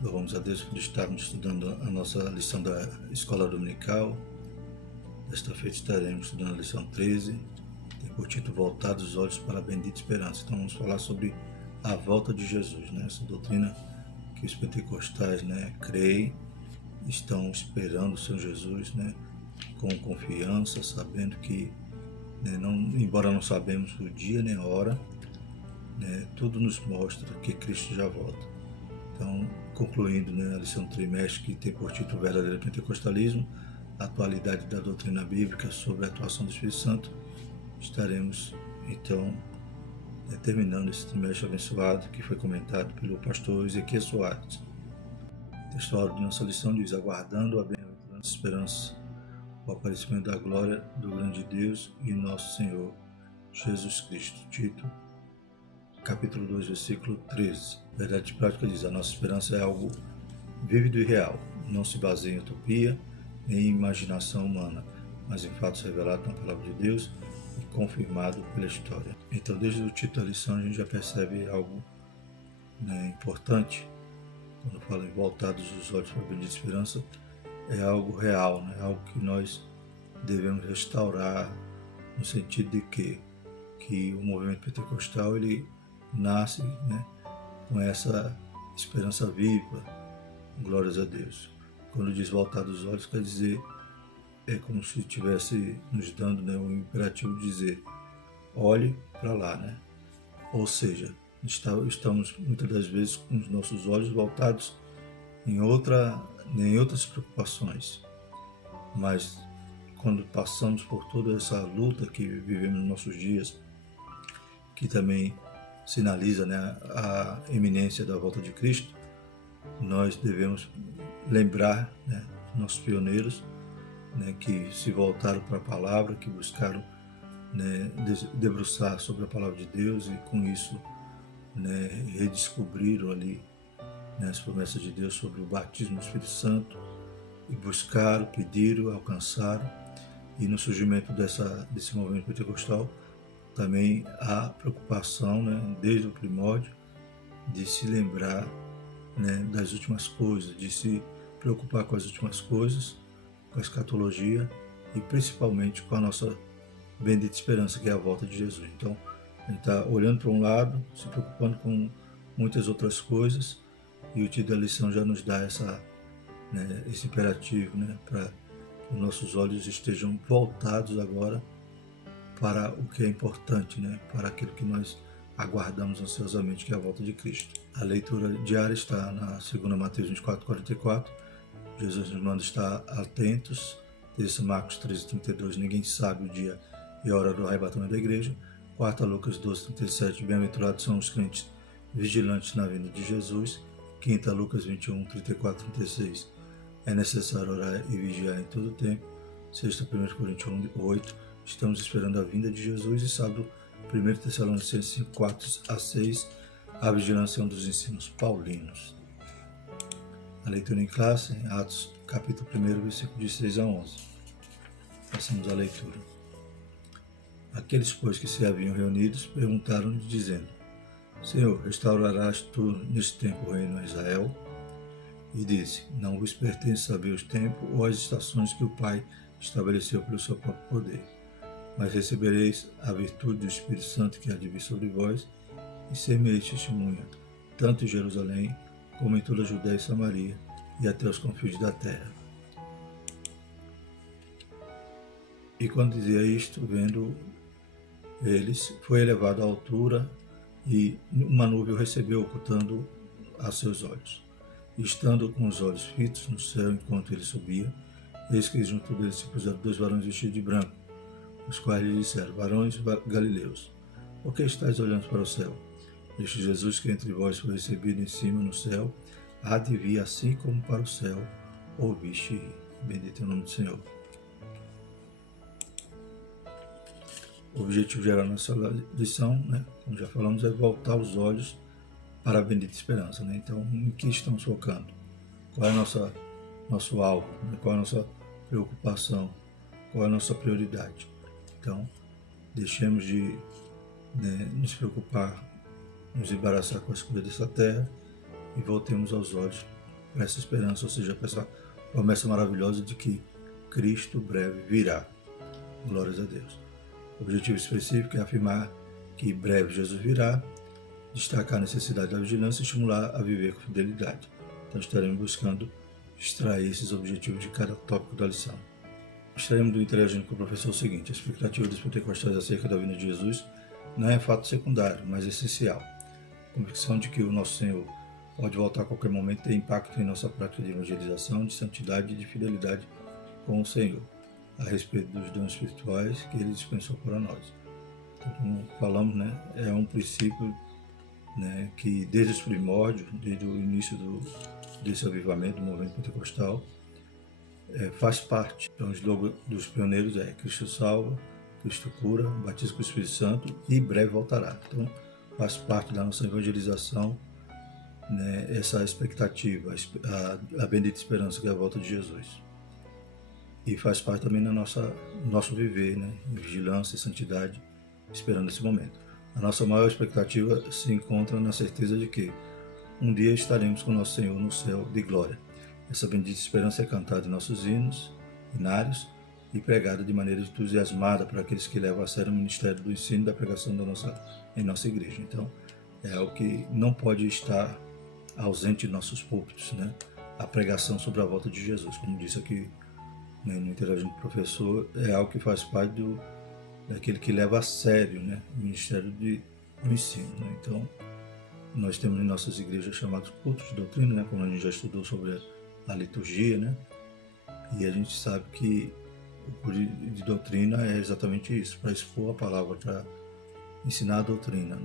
Louvamos a Deus por estarmos estudando a nossa lição da Escola Dominical. Desta feita estaremos estudando a lição 13, tem por título Voltados os Olhos para a Bendita Esperança. Então vamos falar sobre a volta de Jesus, né? Essa doutrina que os pentecostais, creem, estão esperando o Senhor Jesus, com confiança, sabendo que, embora não sabemos o dia nem a hora, tudo nos mostra que Cristo já volta. Então, concluindo a lição trimestre, que tem por título Verdadeiro Pentecostalismo, a atualidade da doutrina bíblica sobre a atuação do Espírito Santo, estaremos, então, terminando esse trimestre abençoado que foi comentado pelo pastor Ezequiel Soares. O texto áudio de nossa lição diz: aguardando a bem-aventurada esperança, o aparecimento da glória do grande Deus e nosso Senhor Jesus Cristo. Tito, capítulo 2, versículo 13. Verdade prática diz: a nossa esperança é algo vívido e real, não se baseia em utopia nem em imaginação humana, mas em fatos revelados na palavra de Deus e confirmado pela história. Então, desde o título da lição, a gente já percebe algo importante. Quando fala em voltados os olhos para a bendita esperança, é algo real, algo que nós devemos restaurar, no sentido de que o movimento pentecostal ele nasce com essa esperança viva, glórias a Deus. Quando diz voltar dos olhos, quer dizer, é como se estivesse nos dando o imperativo de dizer, olhe para lá, Ou seja, estamos muitas das vezes com os nossos olhos voltados em outras preocupações, mas quando passamos por toda essa luta que vivemos nos nossos dias, que também sinaliza a iminência da volta de Cristo, nós devemos lembrar nossos pioneiros que se voltaram para a palavra, que buscaram debruçar sobre a palavra de Deus e com isso redescobriram ali as promessas de Deus sobre o batismo do Espírito Santo e buscaram, pediram, alcançaram. E no surgimento desse movimento pentecostal também há preocupação, desde o primórdio, de se lembrar das últimas coisas, de se preocupar com as últimas coisas, com a escatologia e principalmente com a nossa bendita esperança, que é a volta de Jesus. Então, a gente está olhando para um lado, se preocupando com muitas outras coisas, e o título da lição já nos dá esse imperativo, para que os nossos olhos estejam voltados agora para o que é importante, para aquilo que nós aguardamos ansiosamente, que é a volta de Cristo. A leitura diária está na 2 Mateus 24:44. Jesus nos manda estar atentos. Terça, Marcos 13:32. Ninguém sabe o dia e a hora do arrebatamento da igreja. Quarta, Lucas 12:37. Bem-aventurados são os crentes vigilantes na vinda de Jesus. Quinta, Lucas 21:34-36. É necessário orar e vigiar em todo o tempo. Sexta, 1 Coríntios 1:8. Estamos esperando a vinda de Jesus. E sábado, 1 Tessalonicenses 5:4-6. A vigilância é um dos ensinos paulinos. A leitura em classe, em Atos, capítulo 1, versículo de 6 a 11. Passamos à leitura. Aqueles, pois, que se haviam reunidos, perguntaram-lhe, dizendo: Senhor, restaurarás tu nesse tempo o reino a Israel? E disse: Não vos pertence saber os tempos ou as estações que o Pai estabeleceu pelo seu próprio poder, mas recebereis a virtude do Espírito Santo que há de vir sobre vós, e ser-me-eis testemunha, tanto em Jerusalém, como em toda a Judéia e Samaria, e até os confins da terra. E quando dizia isto, vendo eles, foi elevado à altura, e uma nuvem o recebeu, ocultando a seus olhos. E estando com os olhos fitos no céu enquanto ele subia, eis que junto dele se puseram 2 varões vestidos de branco, os quais lhe disseram: Varões galileus, por que estáis olhando para o céu? Este Jesus que entre vós foi recebido em cima no céu, há de vir assim como para o céu ouviste ir. Bendito é o nome do Senhor. O objetivo geral da nossa lição, como já falamos, é voltar os olhos para a bendita esperança. Então, em que estamos focando? Qual é o nosso alvo? Qual é a nossa preocupação? Qual é a nossa prioridade? Então, deixemos de nos preocupar, nos embaraçar com as coisas dessa terra e voltemos aos olhos para essa esperança, ou seja, para essa promessa maravilhosa de que Cristo breve virá. Glórias a Deus. O objetivo específico é afirmar que breve Jesus virá, destacar a necessidade da vigilância e estimular a viver com fidelidade. Então estaremos buscando extrair esses objetivos de cada tópico da lição. Extraímos do Interagindo com o Professor o seguinte: a expectativa dos pentecostais acerca da vinda de Jesus não é fato secundário, mas essencial. A convicção de que o nosso Senhor pode voltar a qualquer momento tem impacto em nossa prática de evangelização, de santidade e de fidelidade com o Senhor, a respeito dos dons espirituais que Ele dispensou para nós. Então, como falamos, é um princípio que desde os primórdios, desde o início desse avivamento do movimento pentecostal, faz parte. Então, o slogan dos pioneiros é Cristo salva, Cristo cura, batismo com o Espírito Santo e breve voltará. Então, faz parte da nossa evangelização, essa expectativa, a bendita esperança que é a volta de Jesus. E faz parte também do nosso viver, em vigilância e santidade, esperando esse momento. A nossa maior expectativa se encontra na certeza de que um dia estaremos com nosso Senhor no céu de glória. Essa bendita esperança é cantada em nossos hinos, hinários e pregada de maneira entusiasmada para aqueles que levam a sério o ministério do ensino e da pregação em nossa igreja. Então, é algo que não pode estar ausente de nossos púlpitos, A pregação sobre a volta de Jesus, como disse aqui no Interagindo com o Professor, é algo que faz parte daquele que leva a sério, o ministério do ensino. Então, nós temos em nossas igrejas chamados cultos de doutrina, como a gente já estudou sobre a liturgia, e a gente sabe que o culto de doutrina é exatamente isso, para expor a palavra, para ensinar a doutrina,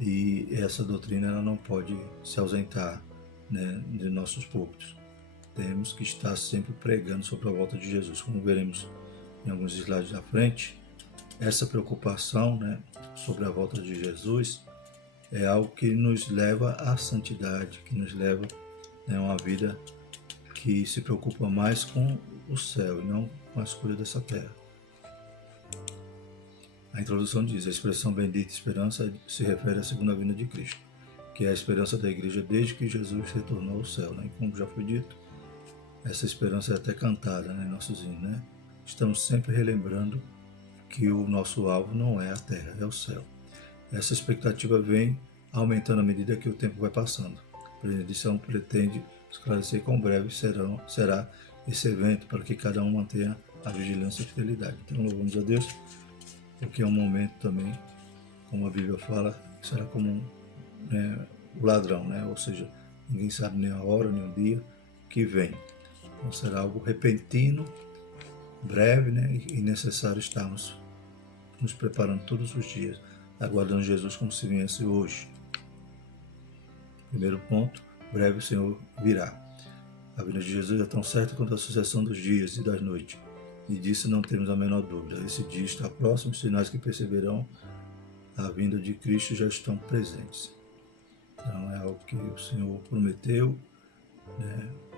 E essa doutrina ela não pode se ausentar, de nossos púlpitos. Temos que estar sempre pregando sobre a volta de Jesus, como veremos em alguns slides à frente. Essa preocupação, sobre a volta de Jesus é algo que nos leva à santidade, que nos leva a uma vida que se preocupa mais com o céu e não com as coisas dessa terra. A introdução diz: a expressão bendita esperança se refere à segunda vinda de Cristo, que é a esperança da igreja desde que Jesus retornou ao céu. E como já foi dito, essa esperança é até cantada em nossos hinos. Estamos sempre relembrando que o nosso alvo não é a terra, é o céu. Essa expectativa vem aumentando à medida que o tempo vai passando. A benedição pretende esclarecer quão breve será esse evento, para que cada um mantenha a vigilância e a fidelidade. Então, louvamos a Deus, porque é um momento também, como a Bíblia fala, será como o ladrão, ou seja, ninguém sabe nem a hora, nem o dia que vem. Então, será algo repentino, breve, e necessário estarmos nos preparando todos os dias, aguardando Jesus como se viesse hoje. Primeiro ponto: breve o Senhor virá. A vinda de Jesus é tão certa quanto a sucessão dos dias e das noites, e disso não temos a menor dúvida. Esse dia está próximo, os sinais que perceberão a vinda de Cristo já estão presentes. Então é algo que o Senhor prometeu,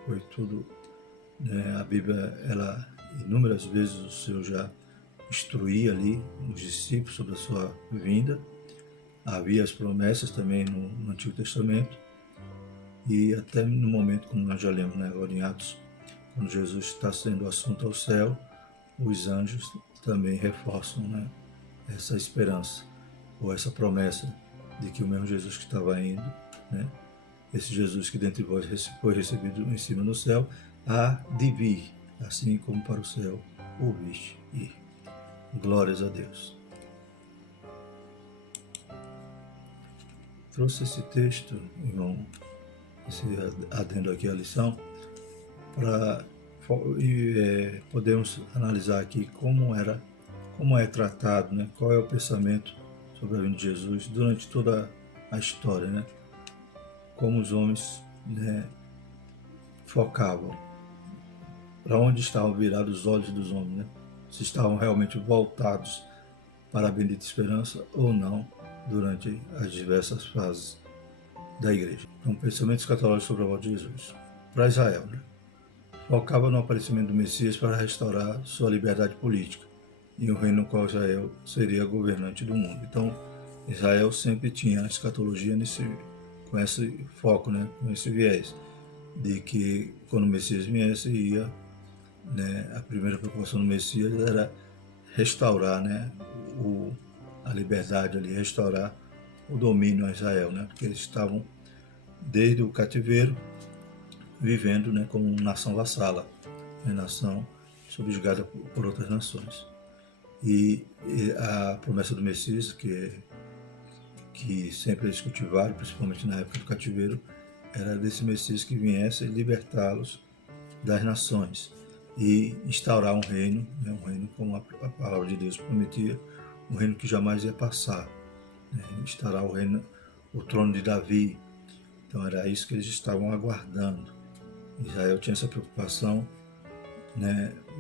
foi tudo, a Bíblia, ela inúmeras vezes o Senhor já instruía ali os discípulos sobre a sua vinda. Havia as promessas também no Antigo Testamento, e até no momento, como nós já lemos agora em Atos, quando Jesus está sendo assunto ao céu, os anjos também reforçam essa esperança, ou essa promessa de que o mesmo Jesus que estava indo, esse Jesus que dentre vós foi recebido em cima no céu, há de vir, assim como para o céu o viste ir. Glórias a Deus. Trouxe esse texto, irmão, esse adendo aqui à lição, para podemos analisar aqui como é tratado, qual é o pensamento sobre a vinda de Jesus durante toda a história, como os homens focavam, para onde estavam virados os olhos dos homens, se estavam realmente voltados para a bendita esperança ou não durante as diversas fases da igreja. Então, pensamento escatológico sobre a volta de Jesus. Para Israel, focava no aparecimento do Messias para restaurar sua liberdade política e o reino no qual Israel seria governante do mundo. Então, Israel sempre tinha a escatologia com esse foco, com esse viés, de que quando o Messias viesse, a primeira preocupação do Messias era restaurar, a liberdade ali, restaurar o domínio a Israel, porque eles estavam desde o cativeiro vivendo, como nação vassala, nação subjugada por outras nações. E a promessa do Messias, que sempre eles cultivaram, principalmente na época do cativeiro, era desse Messias que viesse libertá-los das nações e instaurar um reino como a palavra de Deus prometia, um reino que jamais ia passar, instaurar o reino, o trono de Davi. Então era isso que eles estavam aguardando. Israel tinha essa preocupação,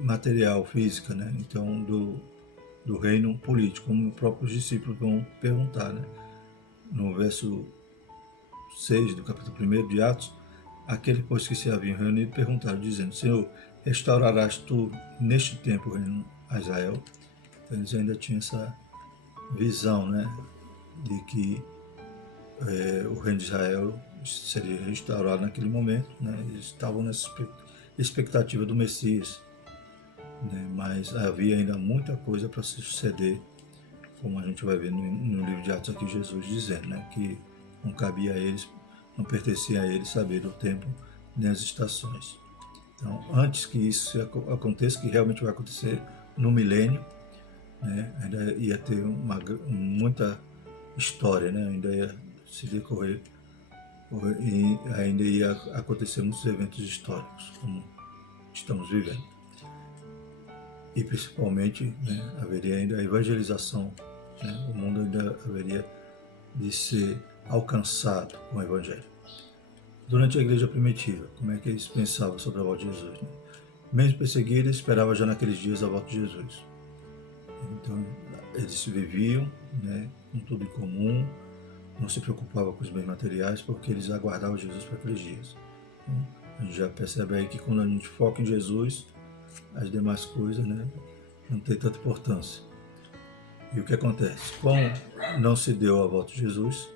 material, física, então do reino político, como os próprios discípulos vão perguntar, no verso 6 do capítulo 1 de Atos, aquele pois que se haviam reunido perguntaram, dizendo, Senhor, restaurarás tu neste tempo o reino a Israel? Então eles ainda tinham essa visão, de que o reino de Israel seria restaurado naquele momento, eles estavam nessa expectativa do Messias, mas havia ainda muita coisa para se suceder, como a gente vai ver no livro de Atos aqui, Jesus dizendo, que não cabia a eles, não pertencia a eles saber o tempo nem as estações. Então, antes que isso aconteça, que realmente vai acontecer no milênio, ainda ia ter muita história, ainda ia se decorrer e ainda ia acontecer muitos eventos históricos, como estamos vivendo. E principalmente haveria ainda a evangelização, o mundo ainda haveria de ser alcançado com o Evangelho. Durante a igreja primitiva, como é que eles pensavam sobre a volta de Jesus? Mesmo perseguido, esperava já naqueles dias a volta de Jesus. Então, eles viviam com tudo em comum, não se preocupavam com os bens materiais, porque eles aguardavam Jesus para aqueles dias. Então, a gente já percebe aí que quando a gente foca em Jesus, as demais coisas não tem tanta importância. E o que acontece? Como não se deu a volta de Jesus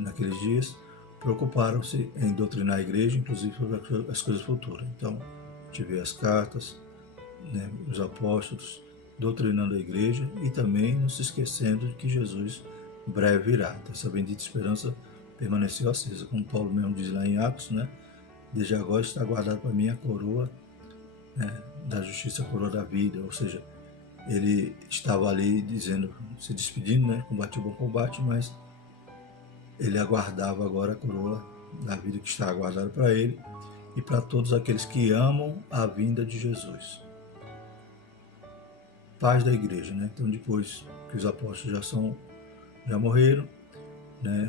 naqueles dias, preocuparam-se em doutrinar a igreja, inclusive sobre as coisas futuras. Então, a gente vê as cartas, os apóstolos doutrinando a igreja e também não se esquecendo de que Jesus breve virá. Então, essa bendita esperança permaneceu acesa, como Paulo mesmo diz lá em Atos, desde agora está guardada para mim a coroa da justiça, a coroa da vida, ou seja, ele estava ali dizendo, se despedindo, combate o bom combate, mas ele aguardava agora a coroa da vida que está aguardada para ele e para todos aqueles que amam a vinda de Jesus. Paz da igreja, Então, depois que os apóstolos já morreram,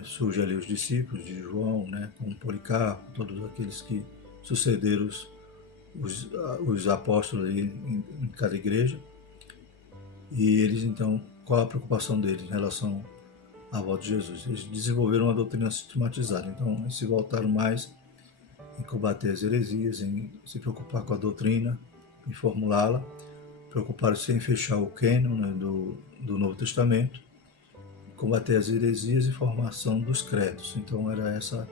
surgem ali os discípulos de João, como Policarpo, todos aqueles que sucederam os apóstolos ali em cada igreja. E eles, então, qual a preocupação deles em relação à volta de Jesus? Eles desenvolveram uma doutrina sistematizada, então eles se voltaram mais em combater as heresias, em se preocupar com a doutrina, em formulá-la, preocuparam-se em fechar o cânon do Novo Testamento, combater as heresias e formação dos credos. Então era essa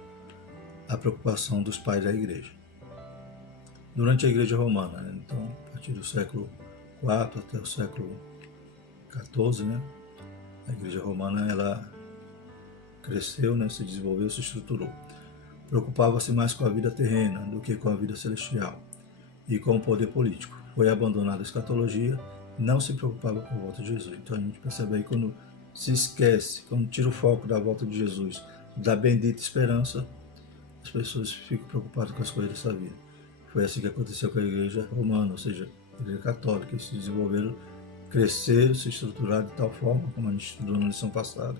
a preocupação dos pais da igreja. Durante a igreja romana, então a partir do século IV até o século XIV, a igreja romana ela cresceu, se desenvolveu, se estruturou. Preocupava-se mais com a vida terrena do que com a vida celestial e com o poder político. Foi abandonada a escatologia, não se preocupava com a volta de Jesus. Então a gente percebe aí quando se esquece, quando tira o foco da volta de Jesus, da bendita esperança, as pessoas ficam preocupadas com as coisas dessa vida. Foi assim que aconteceu com a igreja romana, ou seja, a igreja católica, eles se desenvolveram, cresceram, se estruturaram de tal forma, como a gente estudou na lição passada,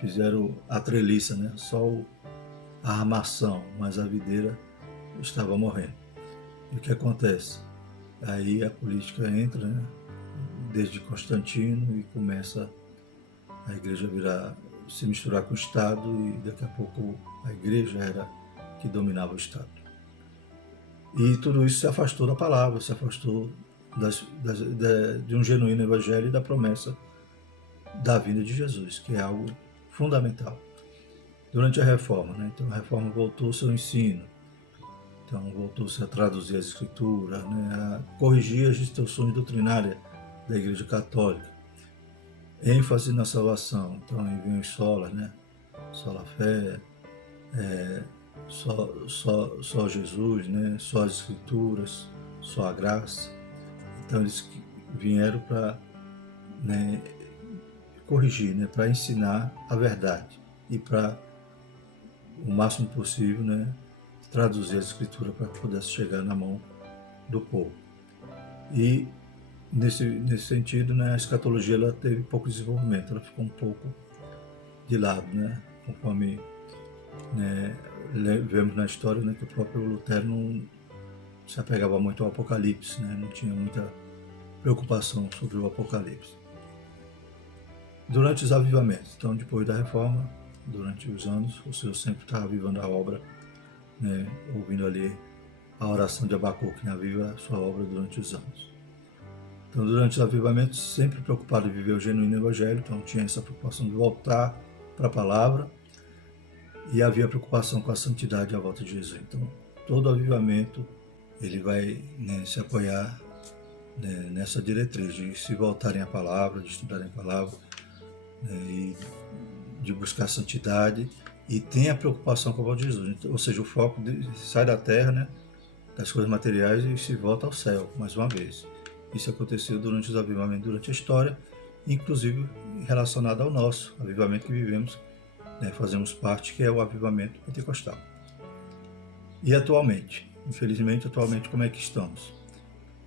fizeram a treliça, só a armação, mas a videira estava morrendo. E o que acontece? Aí a política entra, desde Constantino, e começa a igreja se misturar com o Estado, e daqui a pouco a igreja era que dominava o Estado. E tudo isso se afastou da palavra, se afastou de um genuíno evangelho e da promessa da vinda de Jesus, que é algo fundamental. Durante a Reforma, então a Reforma voltou ao seu ensino, Então voltou-se a traduzir as escrituras, né, a corrigir as distorções doutrinárias da Igreja Católica. ênfase na salvação. Então aí vem os solas, né? Sola fé, só Jesus, né? Só as escrituras, só a graça. Então eles vieram para, né, corrigir, né? Para ensinar a verdade e para o máximo possível, né? Traduzir as escrituras para que pudesse chegar na mão do povo. E nesse sentido, né, a escatologia ela teve pouco desenvolvimento, ela ficou um pouco de lado, né, conforme, né, vemos na história, né, que o próprio Lutero não se apegava muito ao Apocalipse, né, não tinha muita preocupação sobre o Apocalipse. Durante os avivamentos, então depois da Reforma, durante os anos, o Senhor sempre estava avivando a obra, né, ouvindo ali a oração de Abacuque, que aviva a sua obra durante os anos. Então, durante os avivamentos, sempre preocupado em viver o genuíno evangelho, então tinha essa preocupação de voltar para a palavra e havia preocupação com a santidade à volta de Jesus. Então, todo avivamento ele vai, né, se apoiar, né, nessa diretriz de se voltarem à palavra, de estudarem a palavra, né, e de buscar santidade e tem a preocupação com a volta de Jesus. Então, ou seja, o foco sai da terra, né, das coisas materiais e se volta ao céu, mais uma vez. Isso aconteceu durante os avivamentos, durante a história, inclusive relacionado ao nosso avivamento que vivemos, né, fazemos parte, que é o avivamento pentecostal. E atualmente, infelizmente, como é que estamos?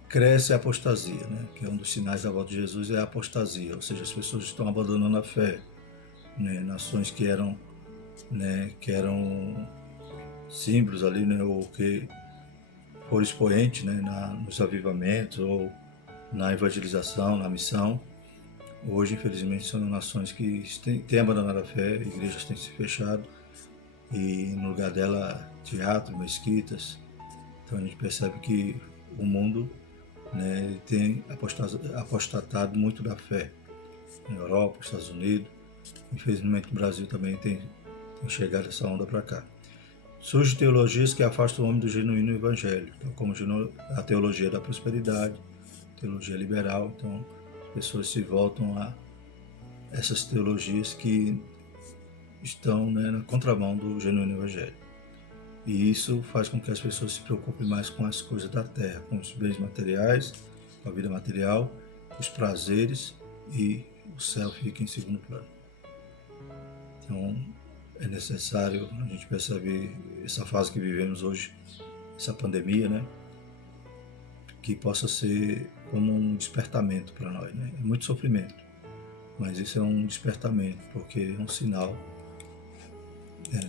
Cresce a apostasia, né, que é um dos sinais da volta de Jesus, é a apostasia, ou seja, as pessoas estão abandonando a fé, né, nações que eram símbolos ali, né, ou que foram expoentes, né, nos avivamentos ou na evangelização, na missão. Hoje, infelizmente, são nações que têm abandonado a fé, igrejas têm se fechado e no lugar dela, teatro, mesquitas. Então a gente percebe que o mundo, né, tem apostatado muito da fé. Na Europa, nos Estados Unidos, infelizmente no Brasil também tem chegado essa onda para cá. Surgem teologias que afastam o homem do genuíno evangelho, então, como a teologia da prosperidade, teologia liberal. Então as pessoas se voltam a essas teologias que estão, né, na contramão do genuíno evangelho. E isso faz com que as pessoas se preocupem mais com as coisas da terra, com os bens materiais, com a vida material, os prazeres, e o céu fica em segundo plano. Então é necessário, a gente percebe essa fase que vivemos hoje, essa pandemia, né, que possa ser como um despertamento para nós, né? É muito sofrimento, mas isso é um despertamento, porque é um sinal,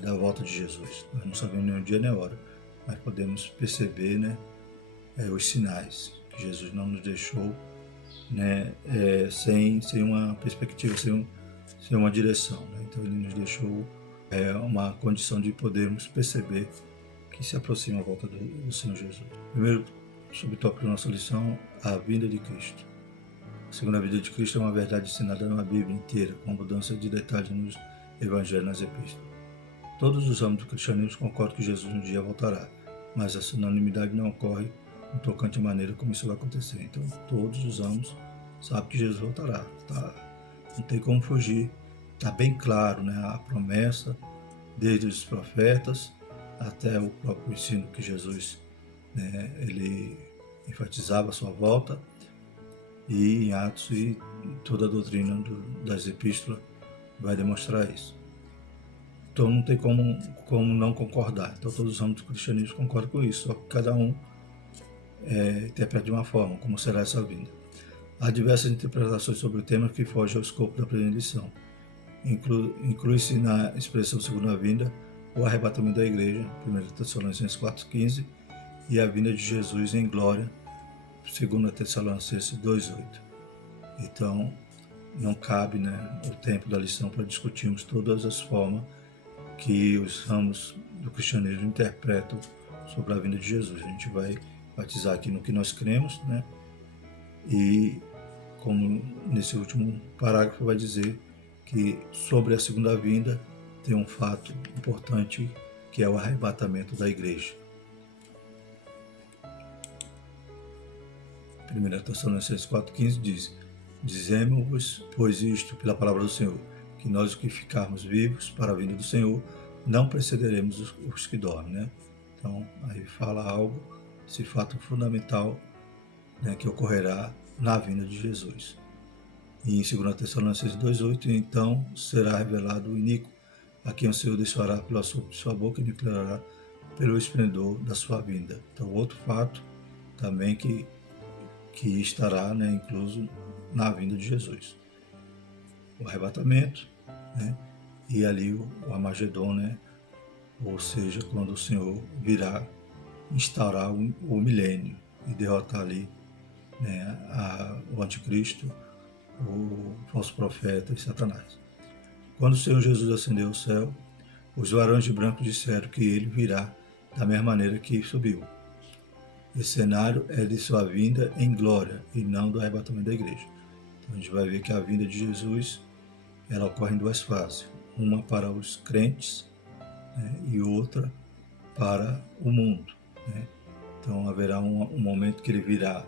da volta de Jesus. Nós não sabemos nem o dia nem a hora, mas podemos perceber, né, os sinais que Jesus não nos deixou, né, sem uma perspectiva, sem uma direção, né? Então ele nos deixou uma condição de podermos perceber que se aproxima a volta do Senhor Jesus. Primeiro subtópico da nossa lição, a vinda de Cristo. A segunda vinda de Cristo é uma verdade ensinada na Bíblia inteira, com abundância de detalhes nos evangelhos e nas epístolas. Todos os âmbitos do cristianismo concordam que Jesus um dia voltará, mas essa unanimidade não ocorre no tocante à maneira como isso vai acontecer. Então, todos os âmbitos sabem que Jesus voltará, não tem como fugir, está bem claro, né, a promessa, desde os profetas até o próprio ensino que Jesus, né, ele enfatizava a sua volta, e em Atos e toda a doutrina das epístolas vai demonstrar isso. Então não tem como não concordar. Então todos os ramos do cristianismo concordam com isso, só que cada um interpreta de uma forma, como será essa vinda. Há diversas interpretações sobre o tema que fogem ao escopo da presente lição. Inclui-se na expressão segunda vinda o arrebatamento da igreja, 1 Tessalonicenses 4,15, e a vinda de Jesus em glória, 2 Tessalonicenses 2,8. Então, não cabe, né, o tempo da lição para discutirmos todas as formas que os ramos do cristianismo interpretam sobre a vinda de Jesus. A gente vai batizar aqui no que nós cremos, né, e como nesse último parágrafo vai dizer que sobre a segunda vinda tem um fato importante que é o arrebatamento da igreja. 1 Tessalonicenses 4,15 diz: Dizemos-vos, pois isto, pela palavra do Senhor, que nós que ficarmos vivos para a vinda do Senhor, não precederemos os que dormem, né? Então, aí fala algo, esse fato fundamental, né, que ocorrerá na vinda de Jesus. E em 2 Tessalonicenses 2,8, então será revelado o iníquo, a quem o Senhor deixará pela sua boca e declarará pelo esplendor da sua vinda. Então, outro fato também que estará, né, incluso na vinda de Jesus. O arrebatamento, né, e ali o Armagedon, né, ou seja, quando o Senhor virá instaurar o milênio e derrotar ali, né, o anticristo, o falso profeta e Satanás. Quando o Senhor Jesus ascendeu ao céu, os varões de branco disseram que ele virá da mesma maneira que subiu. Esse cenário é de sua vinda em glória e não do arrebatamento da igreja. Então a gente vai ver que a vinda de Jesus, ela ocorre em duas fases. Uma para os crentes, né, e outra para o mundo, né? Então haverá um momento que ele virá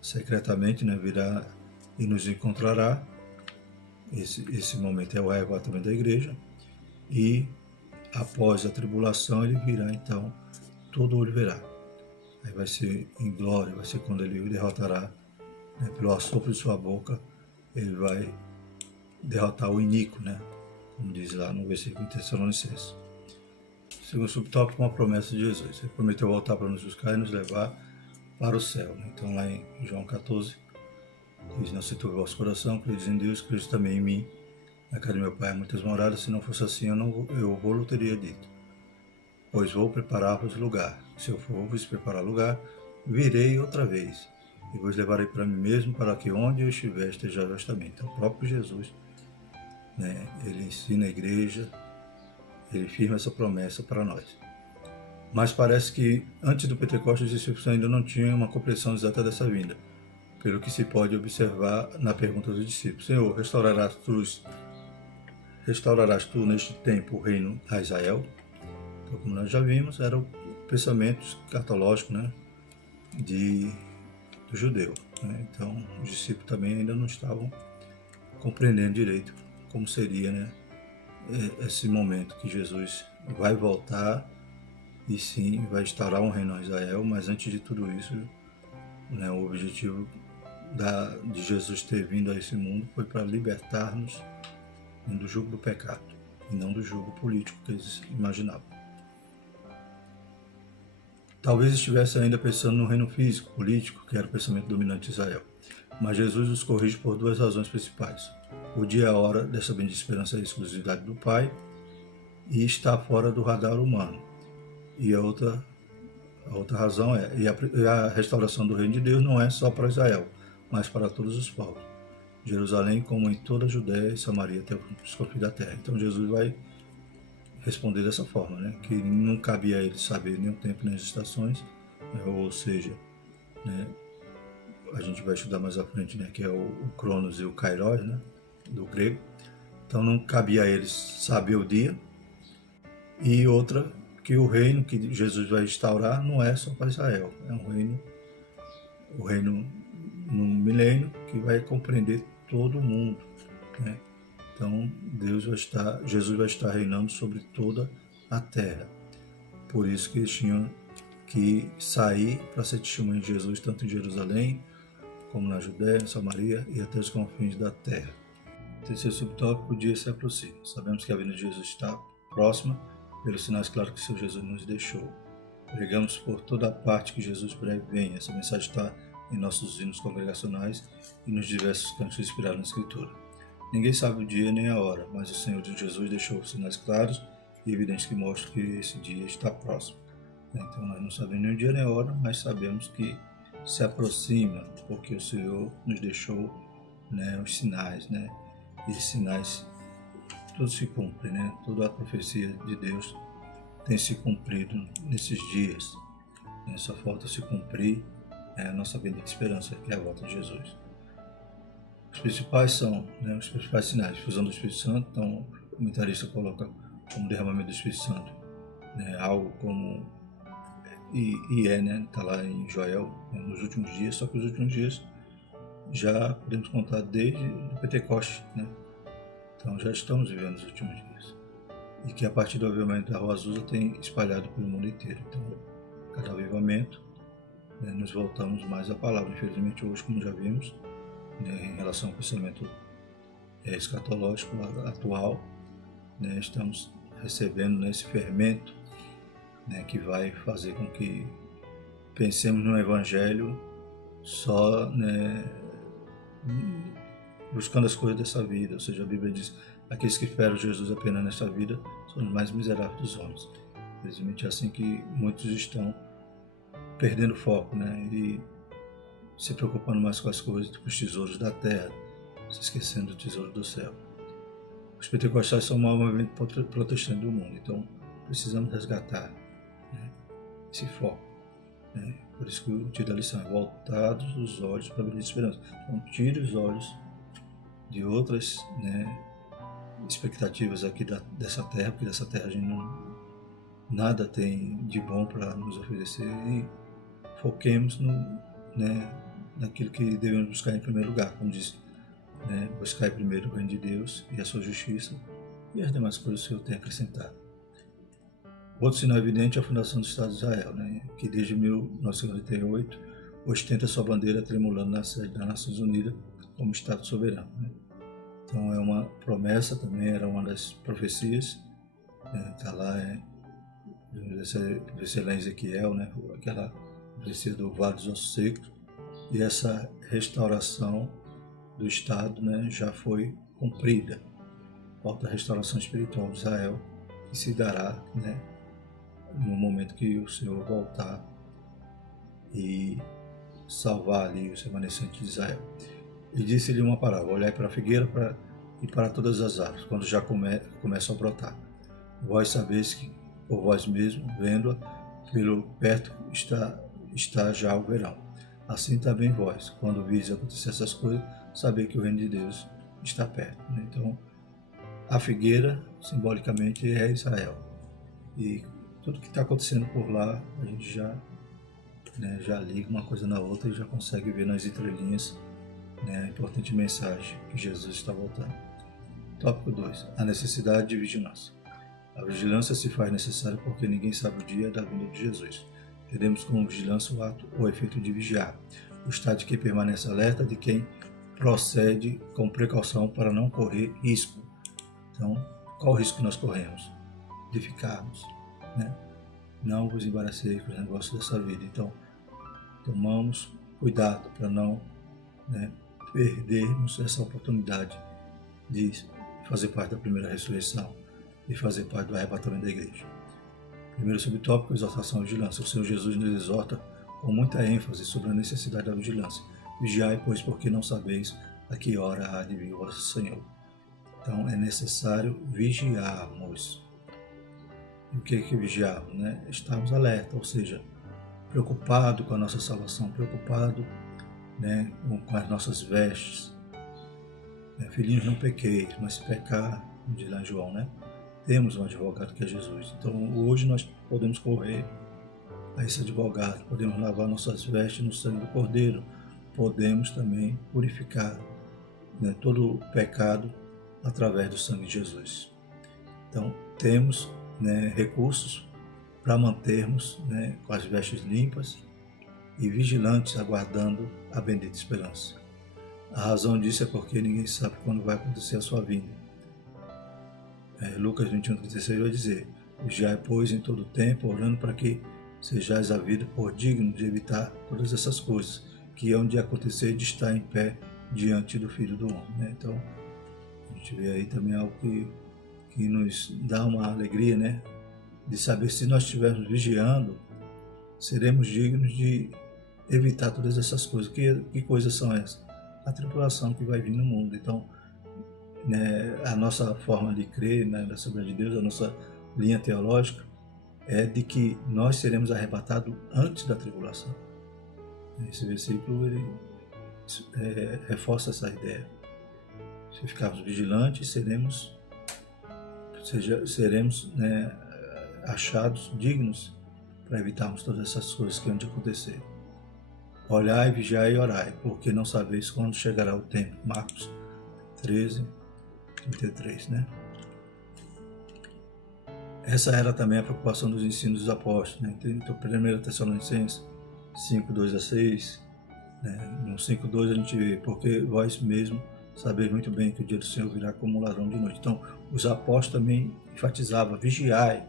secretamente, né, virá e nos encontrará. Esse momento é o arrebatamento da igreja. E após a tribulação ele virá, então todo olho verá. Aí vai ser em glória, vai ser quando ele derrotará, né, pelo assopro de sua boca, ele vai derrotar o iníquo, né, como diz lá no versículo de Tessalonicenses. Segundo subtópico, uma promessa de Jesus. Ele prometeu voltar para nos buscar e nos levar para o céu, né? Então lá em João 14, diz: Não se turbe o vosso coração, credes em Deus, credes também em mim. Na casa de meu pai há muitas moradas, se não fosse assim eu vou-lo teria dito. Pois vou preparar-vos lugar. Se eu for vos preparar lugar, virei outra vez, e vos levarei para mim mesmo, para que onde eu estiver estejais também. Então o próprio Jesus, né, ele ensina a igreja, ele firma essa promessa para nós. Mas parece que antes do Pentecostes os discípulos ainda não tinham uma compreensão exata dessa vinda, pelo que se pode observar na pergunta dos discípulos: Senhor, restaurarás tu neste tempo o reino a Israel? Então, como nós já vimos, era o pensamento escatológico, né, do judeu, né? Então os discípulos também ainda não estavam compreendendo direito como seria, né, esse momento que Jesus vai voltar e sim vai instaurar um reino a Israel. Mas antes de tudo isso, né, o objetivo de Jesus ter vindo a esse mundo foi para libertar-nos do jugo do pecado e não do jugo político que eles imaginavam. Talvez estivesse ainda pensando no reino físico, político, que era o pensamento dominante de Israel. Mas Jesus os corrige por duas razões principais. O dia e a hora dessa bendita esperança é a exclusividade do Pai e está fora do radar humano. E a outra razão é, a restauração do reino de Deus não é só para Israel, mas para todos os povos. Jerusalém, como em toda a Judéia e Samaria, até os confins da terra. Então Jesus vai responder dessa forma, né, que não cabia a ele saber nem o tempo nem as estações, né, ou seja, né, a gente vai estudar mais à frente, né, que é o Cronos e o Kairos, né, do grego. Então não cabia a eles saber o dia. E outra, que o reino que Jesus vai instaurar não é só para Israel, é o reino no milênio que vai compreender todo o mundo, né? Então Jesus vai estar reinando sobre toda a terra. Por isso que eles tinham que sair para ser testemunha de Jesus, tanto em Jerusalém, como na Judéia, em Samaria e até os confins da terra. Terceiro subtópico: o dia se aproxima. Sabemos que a vinda de Jesus está próxima, pelos sinais claros que o Senhor Jesus nos deixou. Pregamos por toda a parte que Jesus breve vem. Essa mensagem está em nossos hinos congregacionais e nos diversos cantos inspirados na Escritura. Ninguém sabe o dia nem a hora, mas o Senhor Jesus deixou sinais claros e evidentes que mostram que esse dia está próximo. Então nós não sabemos nem o dia nem a hora, mas sabemos que se aproxima, porque o Senhor nos deixou, né, os sinais, né? E esses sinais, tudo se cumpre, né? Toda a profecia de Deus tem se cumprido nesses dias. Só falta se cumprir a nossa bendita esperança, que é a volta de Jesus. Os principais são, né, os principais sinais: fusão do Espírito Santo. Então o comentarista coloca como derramamento do Espírito Santo, né, algo como e é, né? Está lá em Joel, né, nos últimos dias, só que os últimos dias já podemos contar desde o Pentecoste, né? Então já estamos vivendo os últimos dias. E que a partir do avivamento da Rua Azusa tem espalhado pelo mundo inteiro. Então, cada avivamento, né, nos voltamos mais à palavra. Infelizmente hoje, como já vimos, né, em relação ao pensamento escatológico atual, né, estamos recebendo, né, esse fermento, né, que vai fazer com que pensemos no Evangelho só, né, buscando as coisas dessa vida. Ou seja, a Bíblia diz: aqueles que esperam Jesus apenas nesta vida são os mais miseráveis dos homens. Infelizmente é assim que muitos estão perdendo foco, né, e se preocupando mais com as coisas, com os tesouros da terra, se esquecendo do tesouro do céu. Os pentecostais são o maior movimento protestante do mundo, então precisamos resgatar, né, esse foco, né? Por isso que o título da lição é voltados os olhos para a vida de esperança. Então tire os olhos de outras, né, expectativas aqui dessa terra, porque dessa terra a gente nada tem de bom para nos oferecer, e foquemos né, naquilo que devemos buscar em primeiro lugar, como diz, né, buscar primeiro o reino de Deus e a sua justiça, e as demais coisas que o Senhor tem acrescentado. Outro sinal evidente é a fundação do Estado de Israel, né, que desde 1948 ostenta sua bandeira tremulando na sede das Nações Unidas como Estado soberano, né. Então é uma promessa também, era uma das profecias, está lá, profecia lá em Ezequiel, né, aquela profecia do Vale dos Ossos Secos, e essa restauração do Estado, né, já foi cumprida. Falta a restauração espiritual de Israel, que se dará, né, no momento que o Senhor voltar e salvar ali os remanescentes de Israel. E disse-lhe uma parábola: olhai para a figueira e para todas as árvores, quando já começam a brotar. Vós sabeis que, por vós mesmos, vendo-a, pelo perto está já o verão. Assim também vós, quando vires acontecer essas coisas, saber que o reino de Deus está perto, né? Então, a figueira, simbolicamente, é Israel. E tudo que está acontecendo por lá, a gente já, né, já liga uma coisa na outra e já consegue ver nas entrelinhas, né, a importante mensagem que Jesus está voltando. Tópico 2. A necessidade de vigilância. A vigilância se faz necessária porque ninguém sabe o dia da vinda de Jesus. Entendemos como vigilância o ato ou efeito de vigiar, o estado de quem permanece alerta, de quem procede com precaução para não correr risco. Então, qual o risco que nós corremos? De ficarmos, né? Não vos embaraceis com os negócios dessa vida. Então, tomamos cuidado para não, né, perdermos essa oportunidade de fazer parte da primeira ressurreição, de fazer parte do arrebatamento da igreja. Primeiro subtópico, exortação à vigilância. O Senhor Jesus nos exorta com muita ênfase sobre a necessidade da vigilância. Vigiai, pois, porque não sabeis a que hora há de vir o vosso Senhor. Então, é necessário vigiarmos. E o que é vigiarmos, né? Estarmos alerta, ou seja, preocupado com a nossa salvação, preocupado, né, com as nossas vestes. Filhinhos, não pequeis, mas se pecar, como diz lá em João, né? Temos um advogado que é Jesus. Então, hoje nós podemos correr a esse advogado, podemos lavar nossas vestes no sangue do Cordeiro, podemos também purificar, né, todo o pecado através do sangue de Jesus. Então, temos, né, recursos para mantermos, né, com as vestes limpas e vigilantes, aguardando a bendita esperança. A razão disso é porque ninguém sabe quando vai acontecer a sua vinda. Lucas 21:36 vai dizer: vigiai, pois, em todo tempo, orando para que sejais havidos por dignos de evitar todas essas coisas, que hão de acontecer de estar em pé diante do Filho do Homem, né? Então, a gente vê aí também algo que nos dá uma alegria, né? De saber, se nós estivermos vigiando, seremos dignos de evitar todas essas coisas. Que coisas são essas? A tribulação que vai vir no mundo. Então, né, a nossa forma de crer, né, da soberania de Deus, a nossa linha teológica, é de que nós seremos arrebatados antes da tribulação. Esse versículo ele, reforça essa ideia. Se ficarmos vigilantes, seremos, né, achados dignos para evitarmos todas essas coisas que hão de acontecer. Olhai, vigiai e orai, porque não sabeis quando chegará o tempo. Marcos 13, 33, né? Essa era também a preocupação dos ensinos dos apóstolos, né? Então, 1 Tessalonicenses 5, 2 a 6, né? No 5, 2 a gente vê, porque vós mesmo sabeis muito bem que o dia do Senhor virá como um ladrão de noite. Então, os apóstolos também enfatizavam, vigiai,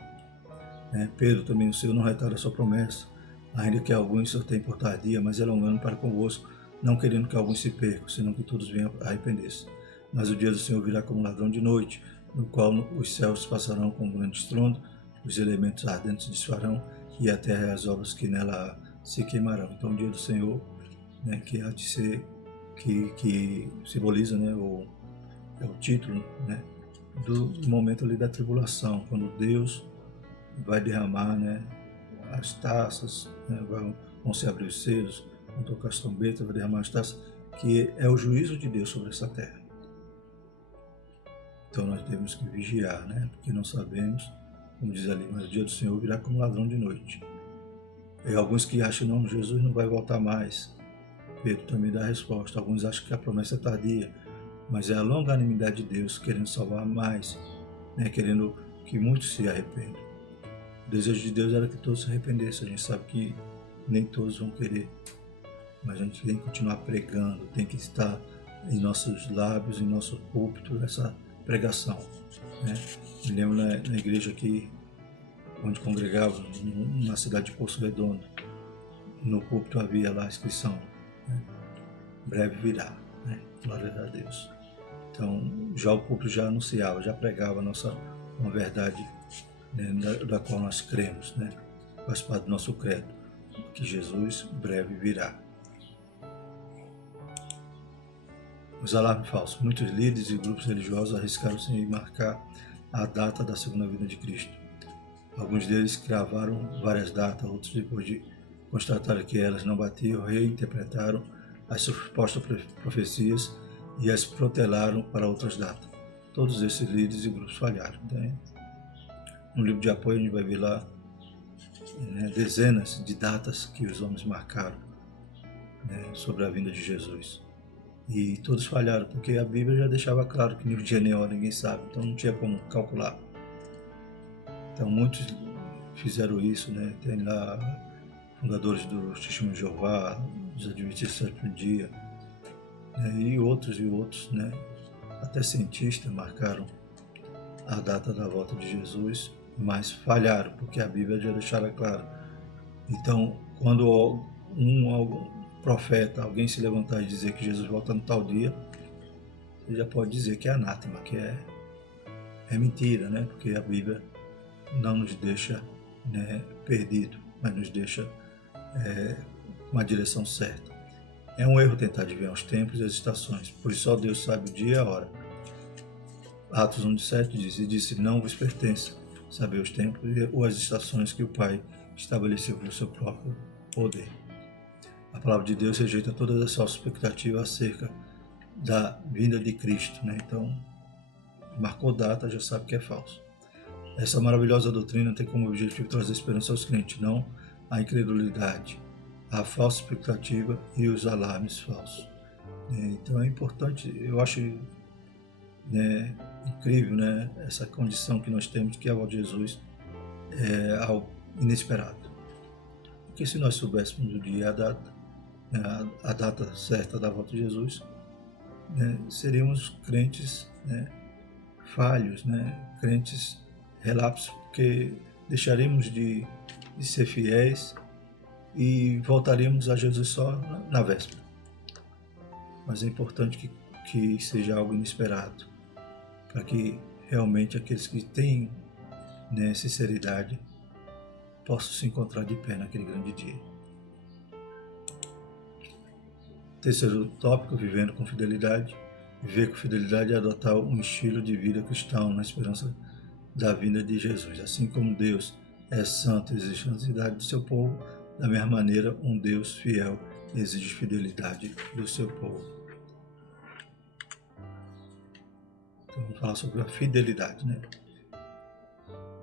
né? Pedro também, o Senhor não retarda a sua promessa, ainda que alguns se tenham por tardia, mas é longando para convosco, não querendo que alguns se percam, senão que todos venham a arrepender-se. Mas o dia do Senhor virá como um ladrão de noite, no qual os céus passarão com um grande estrondo, os elementos ardentes se desfarão, e a terra e as obras que nela se queimarão. Então, o dia do Senhor, né, que há de ser, que simboliza, né, é o título, né, do momento ali da tribulação, quando Deus vai derramar, né, as taças, né, vão se abrir os selos, vão tocar as trombetas, vai derramar as taças, que é o juízo de Deus sobre essa terra. Então nós temos que vigiar, né? Porque não sabemos, como diz ali, mas o dia do Senhor virá como ladrão de noite. E alguns que acham, não, Jesus não vai voltar mais. Pedro também dá a resposta. Alguns acham que a promessa é tardia, mas é a longanimidade de Deus querendo salvar mais, né? Querendo que muitos se arrependam. O desejo de Deus era que todos se arrependessem. A gente sabe que nem todos vão querer, mas a gente tem que continuar pregando, tem que estar em nossos lábios, em nosso púlpito, essa pregação, né? Me lembro na igreja aqui, onde congregava, na cidade de Poço Redondo, no púlpito havia lá a inscrição, né? Breve virá, né? Glória a Deus. Então, já o púlpito já anunciava, já pregava uma verdade, né, da qual nós cremos, né? Faz parte do nosso credo, que Jesus breve virá. Os alarmes falsos. Muitos líderes e grupos religiosos arriscaram-se em marcar a data da segunda vinda de Cristo. Alguns deles cravaram várias datas, outros, depois de constatar que elas não batiam, reinterpretaram as supostas profecias e as protelaram para outras datas. Todos esses líderes e grupos falharam. Então, no livro de apoio a gente vai ver lá, né, dezenas de datas que os homens marcaram, né, sobre a vinda de Jesus. E todos falharam, porque a Bíblia já deixava claro que nem o dia nem a hora ninguém sabe, então não tinha como calcular. Então muitos fizeram isso, né? Tem lá fundadores do Testemunho de Jeová, dos Adventistas do Sétimo Dia, né? E outros, né? Até cientistas marcaram a data da volta de Jesus, mas falharam, porque a Bíblia já deixara claro. Então, quando algum profeta, alguém se levantar e dizer que Jesus volta no tal dia, você já pode dizer que é anátema, que é mentira, né? Porque a Bíblia não nos deixa, né, perdido, mas nos deixa com a direção certa. É um erro tentar adivinhar os tempos e as estações, pois só Deus sabe o dia e a hora. Atos 1:7 diz, e disse, não vos pertence saber os tempos ou as estações que o Pai estabeleceu pelo seu próprio poder. A palavra de Deus rejeita todas as falsas expectativas acerca da vinda de Cristo, né? Então, marcou data, já sabe que é falso. Essa maravilhosa doutrina tem como objetivo trazer esperança aos crentes, não a incredulidade, a falsa expectativa e os alarmes falsos. Então é importante, eu acho, né, incrível, né, essa condição que nós temos, que a volta de Jesus é algo inesperado. Porque se nós soubéssemos o dia e a data, a data certa da volta de Jesus, né, seríamos crentes, né, falhos, né, crentes relapsos, porque deixaríamos de ser fiéis e voltaríamos a Jesus só na véspera. Mas é importante que seja algo inesperado, para que realmente aqueles que têm, né, sinceridade possam se encontrar de pé naquele grande dia. Terceiro tópico, vivendo com fidelidade. Viver com fidelidade é adotar um estilo de vida cristão na esperança da vinda de Jesus. Assim como Deus é santo e exige a santidade do seu povo, da mesma maneira, um Deus fiel exige fidelidade do seu povo. Então vamos falar sobre a fidelidade, né?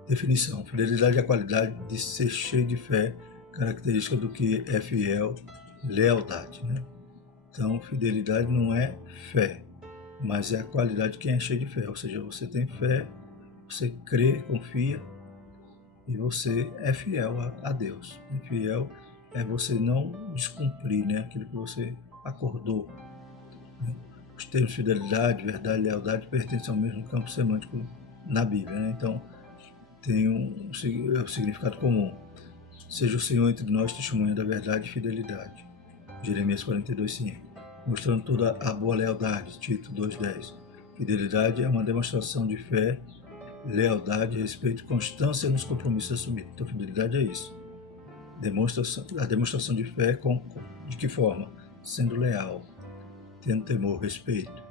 Definição: fidelidade é a qualidade de ser cheio de fé, característica do que é fiel, lealdade, né? Então, fidelidade não é fé, mas é a qualidade de quem é cheio de fé. Ou seja, você tem fé, você crê, confia e você é fiel a Deus. Fiel é você não descumprir, né, aquilo que você acordou. Né? Os termos fidelidade, verdade e lealdade pertencem ao mesmo campo semântico na Bíblia, né? Então, tem um significado comum. Seja o Senhor entre nós testemunha da verdade e fidelidade. Jeremias 42:5. Mostrando toda a boa lealdade. Tito 2:10. Fidelidade é uma demonstração de fé, lealdade, respeito e constância nos compromissos assumidos. Então, fidelidade é isso. A demonstração de fé de que forma? Sendo leal, tendo temor, respeito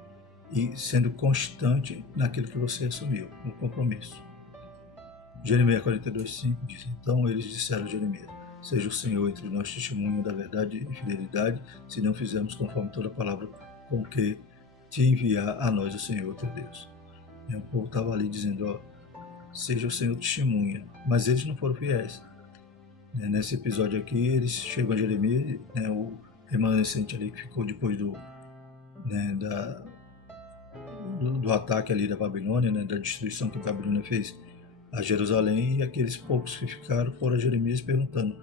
e sendo constante naquilo que você assumiu, no compromisso. Jeremias 42:5 diz: Então eles disseram a Jeremias: Seja o Senhor entre nós testemunha da verdade e fidelidade, se não fizermos conforme toda a palavra com que te enviar a nós o Senhor teu Deus. E o povo estava ali dizendo: ó, seja o Senhor testemunha, mas eles não foram fiéis. Nesse episódio aqui, eles chegam a Jeremias, o remanescente ali que ficou depois do ataque ali da Babilônia, da destruição que a Babilônia fez a Jerusalém, e aqueles poucos que ficaram foram a Jeremias perguntando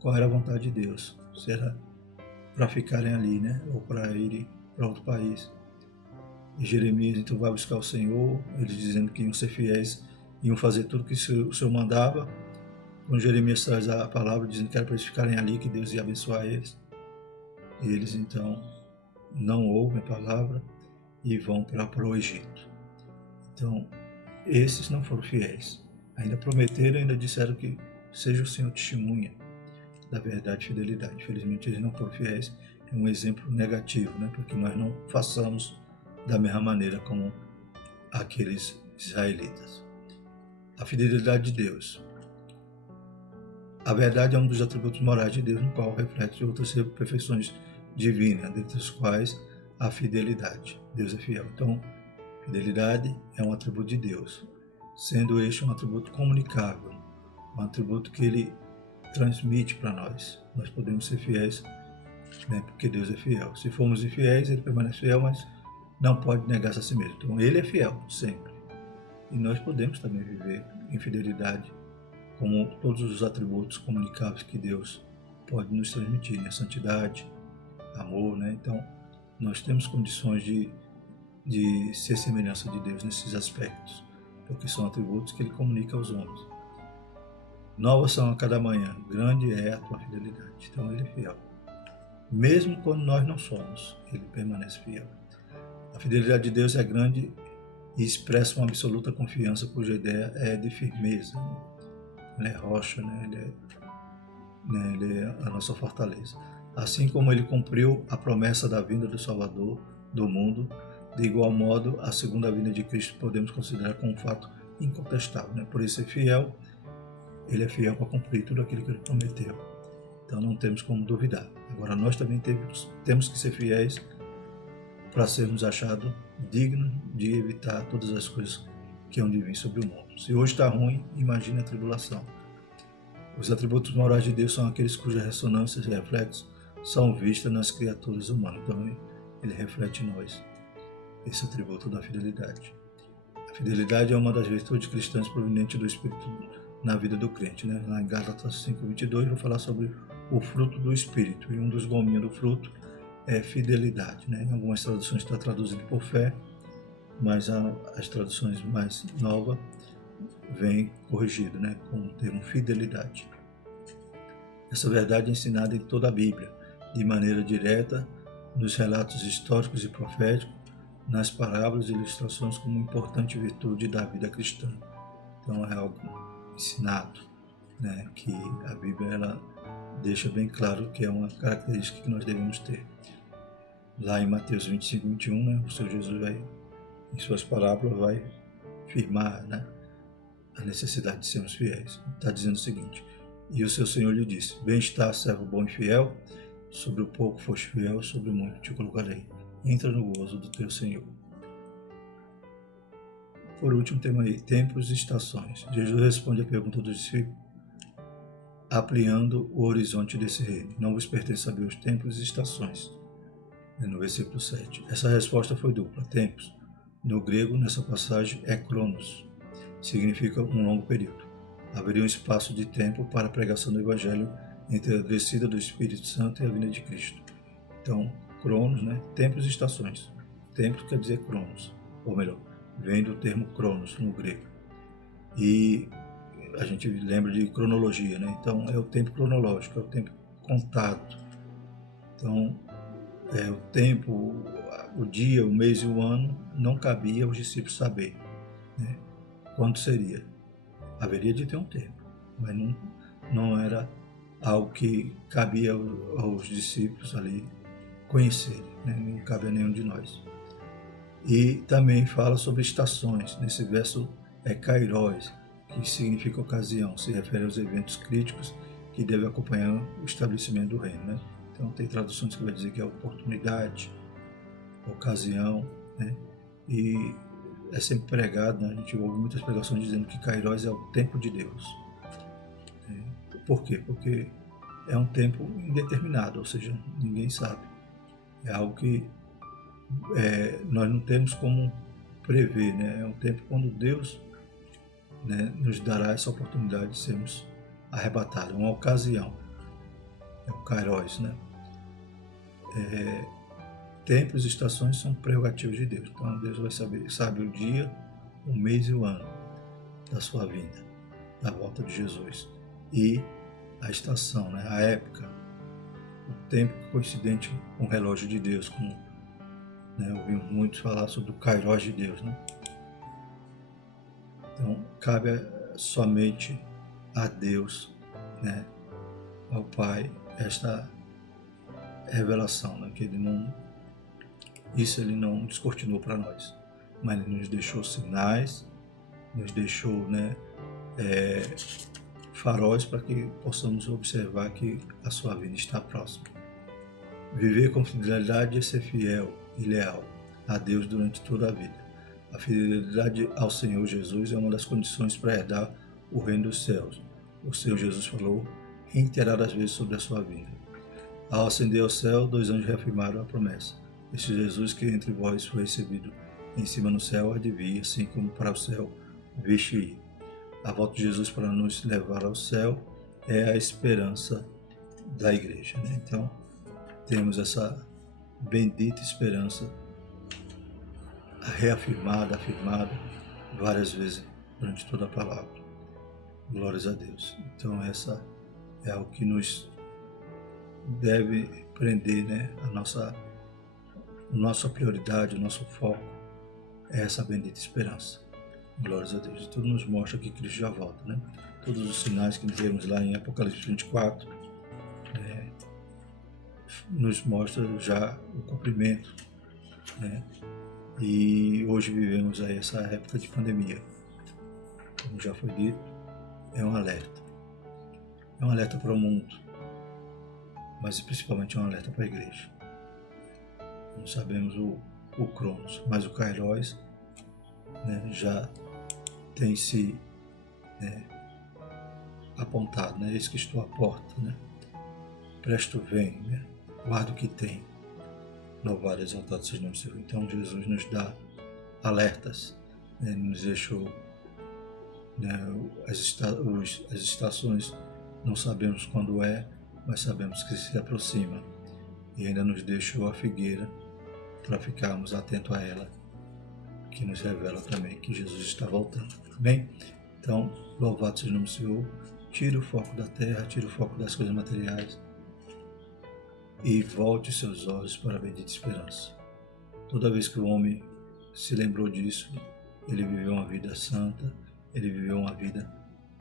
qual era a vontade de Deus, se era para ficarem ali, ou para irem para outro país. E Jeremias então vai buscar o Senhor, eles dizendo que iam ser fiéis, iam fazer tudo que o Senhor mandava. Quando Jeremias traz a palavra dizendo que era para eles ficarem ali, que Deus ia abençoar eles, e eles então não ouvem a palavra e vão para o Egito. Então, esses não foram fiéis. Ainda prometeram, ainda disseram que seja o Senhor testemunha da verdade e fidelidade. Infelizmente, eles não foram fiéis. É um exemplo negativo, para que nós não façamos da mesma maneira como aqueles israelitas. A fidelidade de Deus. A verdade é um dos atributos morais de Deus, no qual reflete outras perfeições divinas, dentre as quais a fidelidade. Deus é fiel. Então, fidelidade é um atributo de Deus, sendo este um atributo comunicável, um atributo que Ele transmite para nós. Nós podemos ser fiéis, porque Deus é fiel. Se formos infiéis, Ele permanece fiel, mas não pode negar-se a si mesmo. Então, Ele é fiel, sempre. E nós podemos também viver em fidelidade, como todos os atributos comunicáveis que Deus pode nos transmitir, santidade, amor, Então, nós temos condições de ser semelhança de Deus nesses aspectos, porque são atributos que Ele comunica aos homens. Novas são a cada manhã, grande é a tua fidelidade. Então, Ele é fiel. Mesmo quando nós não somos, Ele permanece fiel. A fidelidade de Deus é grande e expressa uma absoluta confiança, cuja ideia é de firmeza. Ele é rocha, Ele é a nossa fortaleza. Assim como Ele cumpriu a promessa da vinda do Salvador do mundo, de igual modo, a segunda vinda de Cristo podemos considerar como um fato incontestável. Por isso, ser fiel, Ele é fiel para cumprir tudo aquilo que Ele prometeu. Então, não temos como duvidar. Agora, nós também temos que ser fiéis para sermos achados dignos de evitar todas as coisas que hão de vir sobre o mundo. Se hoje está ruim, imagine a tribulação. Os atributos morais de Deus são aqueles cujas ressonâncias e reflexos são vistas nas criaturas humanas. Então, Ele reflete em nós esse atributo da fidelidade. A fidelidade é uma das virtudes cristãs provenientes do Espírito na vida do crente. Lá em Gálatas 5:22, vou falar sobre o fruto do Espírito. E um dos gominhos do fruto é fidelidade. Em algumas traduções está traduzido por fé, mas as traduções mais novas vem corrigido, com o termo fidelidade. Essa verdade é ensinada em toda a Bíblia, de maneira direta, nos relatos históricos e proféticos, nas parábolas e ilustrações como importante virtude da vida cristã. Então é algo ensinado, que a Bíblia ela deixa bem claro que é uma característica que nós devemos ter. Lá em Mateus 25:21, o Senhor Jesus vai, em suas parábolas, vai firmar, a necessidade de sermos fiéis. Está dizendo o seguinte: e o seu Senhor lhe disse: bem está, servo bom e fiel, sobre o pouco foste fiel, sobre o muito te colocarei. Entra no gozo do teu Senhor. Por último, temos aí tempos e estações. Jesus responde à pergunta dos discípulos, ampliando o horizonte desse reino. Não vos pertence saber os tempos e estações. No versículo 7. Essa resposta foi dupla. Tempos, no grego, nessa passagem, é cronos. Significa um longo período. Haveria um espaço de tempo para a pregação do Evangelho entre a descida do Espírito Santo e a vinda de Cristo. Então, cronos, né? Tempos e estações. Tempos quer dizer cronos, ou melhor, vem do termo cronos no grego. E a gente lembra de cronologia, né? Então é o tempo cronológico, é o tempo contado. Então, o tempo, o dia, o mês e o ano não cabia aos discípulos saber, né? Quando seria. Haveria de ter um tempo, mas não era algo que cabia aos discípulos ali conhecerem, né? Não cabe a nenhum de nós. E também fala sobre estações. Nesse verso é kairos, que significa ocasião, se refere aos eventos críticos que devem acompanhar o estabelecimento do reino, né? Então tem traduções que vai dizer que é oportunidade, ocasião, né? E é sempre pregado, né? A gente ouve muitas pregações dizendo que kairos é o tempo de Deus. Por quê? Porque é um tempo indeterminado, ou seja, ninguém sabe. É algo que nós não temos como prever, né? É um tempo quando Deus, né, nos dará essa oportunidade de sermos arrebatados, uma ocasião. É o kairos, né? Tempos e estações são prerrogativos de Deus. Então Deus vai sabe o dia, o mês e o ano da sua vinda, da volta de Jesus. E a estação, né? A época, o tempo coincidente com o relógio de Deus, como, né, ouvimos muitos falar sobre o kairos de Deus, né? Então, cabe somente a Deus, né, ao Pai, esta revelação, né, que ele não descortinou para nós, mas ele nos deixou sinais, nos deixou, né, faróis para que possamos observar que a sua vida está próxima. Viver com fidelidade é ser fiel e leal a Deus durante toda a vida. A fidelidade ao Senhor Jesus é uma das condições para herdar o reino dos céus. O Senhor Jesus falou reiteradas vezes sobre a sua vinda. Ao ascender ao céu, 2 anjos reafirmaram a promessa. Este Jesus que entre vós foi recebido em cima no céu há de vir, assim como para o céu viste ir. A volta de Jesus para nos levar ao céu é a esperança da igreja, né? Então, temos essa bendita esperança reafirmada, afirmada várias vezes durante toda a palavra. Glórias a Deus. Então essa é algo que nos deve prender, né? A nossa prioridade, o nosso foco é essa bendita esperança. Glórias a Deus. E tudo nos mostra que Cristo já volta, né? Todos os sinais que vemos lá em Apocalipse 24 nos mostra já o cumprimento, né? E hoje vivemos aí essa época de pandemia. Como já foi dito, é um alerta. É um alerta para o mundo, mas principalmente é um alerta para a igreja. Não sabemos o Cronos, mas o Kairos, né, já tem se apontado, né? Eis que estou à porta, né? Presto vem, né? Guarda o que tem. Louvado e exaltado seja o nome do Senhor. Então Jesus nos dá alertas, né? Nos deixou, né, as estações, não sabemos quando é, mas sabemos que se aproxima. E ainda nos deixou a figueira para ficarmos atentos a ela, que nos revela também que Jesus está voltando. Amém? Então, louvado seja o nome do Senhor. Tire o foco da terra, tire o foco das coisas materiais e volte seus olhos para a bendita esperança. Toda vez que o homem se lembrou disso, ele viveu uma vida santa, ele viveu uma vida,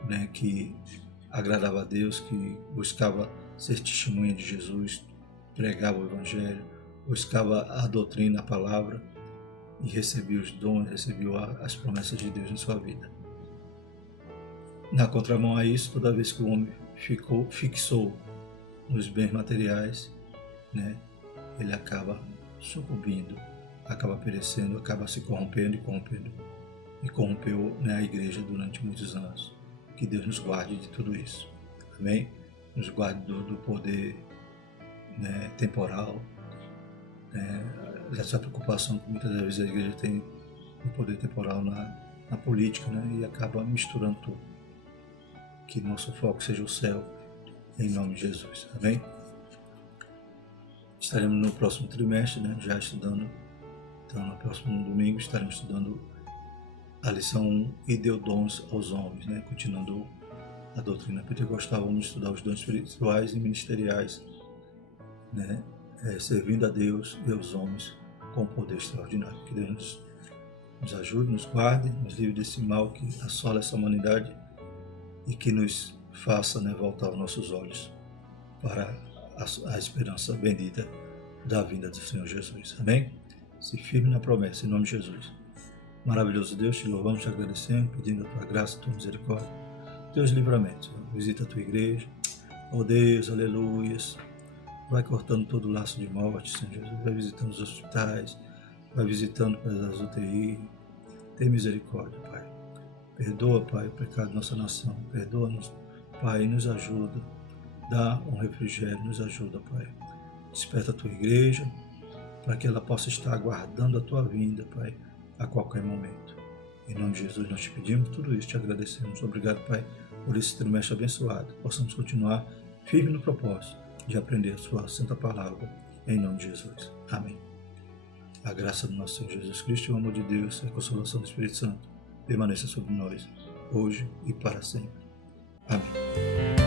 né, que agradava a Deus, que buscava ser testemunha de Jesus, pregava o Evangelho, buscava a doutrina, a palavra, e recebia os dons, recebia as promessas de Deus em sua vida. Na contramão a isso, toda vez que o homem fixou nos bens materiais, né, ele acaba sucumbindo, acaba perecendo, acaba se corrompendo e corrompendo e corrompeu, né, a igreja durante muitos anos. Que Deus nos guarde de tudo isso. Amém? Nos guarde do poder, né, temporal, dessa preocupação que muitas vezes a igreja tem no poder temporal na política, né, e acaba misturando tudo. Que nosso foco seja o céu, em nome de Jesus. Amém? Estaremos no próximo trimestre, né, já estudando. Então, no próximo domingo estaremos estudando a lição 1, e deu dons aos homens, né? Continuando a doutrina pentecostal, vamos estudar os dons espirituais e ministeriais, né? Servindo a Deus e aos homens com poder extraordinário. Que Deus nos ajude, nos guarde, nos livre desse mal que assola essa humanidade e que nos faça, né, voltar os nossos olhos para a esperança bendita da vinda do Senhor Jesus. Amém? Se firme na promessa, em nome de Jesus. Maravilhoso Deus, te louvamos, te agradecemos, pedindo a tua graça, a tua misericórdia, teus livramentos. Visita a tua igreja. Oh Deus, aleluias. Vai cortando todo o laço de morte, Senhor Jesus. Vai visitando os hospitais, vai visitando as UTI. Tem misericórdia, Pai. Perdoa, Pai, o pecado da nossa nação. Perdoa-nos, Pai, e nos ajuda. Dá um refrigério, nos ajuda, Pai. Desperta a tua igreja, para que ela possa estar aguardando a tua vinda, Pai, a qualquer momento. Em nome de Jesus nós te pedimos tudo isso, te agradecemos. Obrigado, Pai, por esse trimestre abençoado. Possamos continuar firme no propósito de aprender a sua santa palavra, em nome de Jesus. Amém. A graça do nosso Senhor Jesus Cristo, o amor de Deus e a consolação do Espírito Santo permaneça sobre nós, hoje e para sempre. Amém.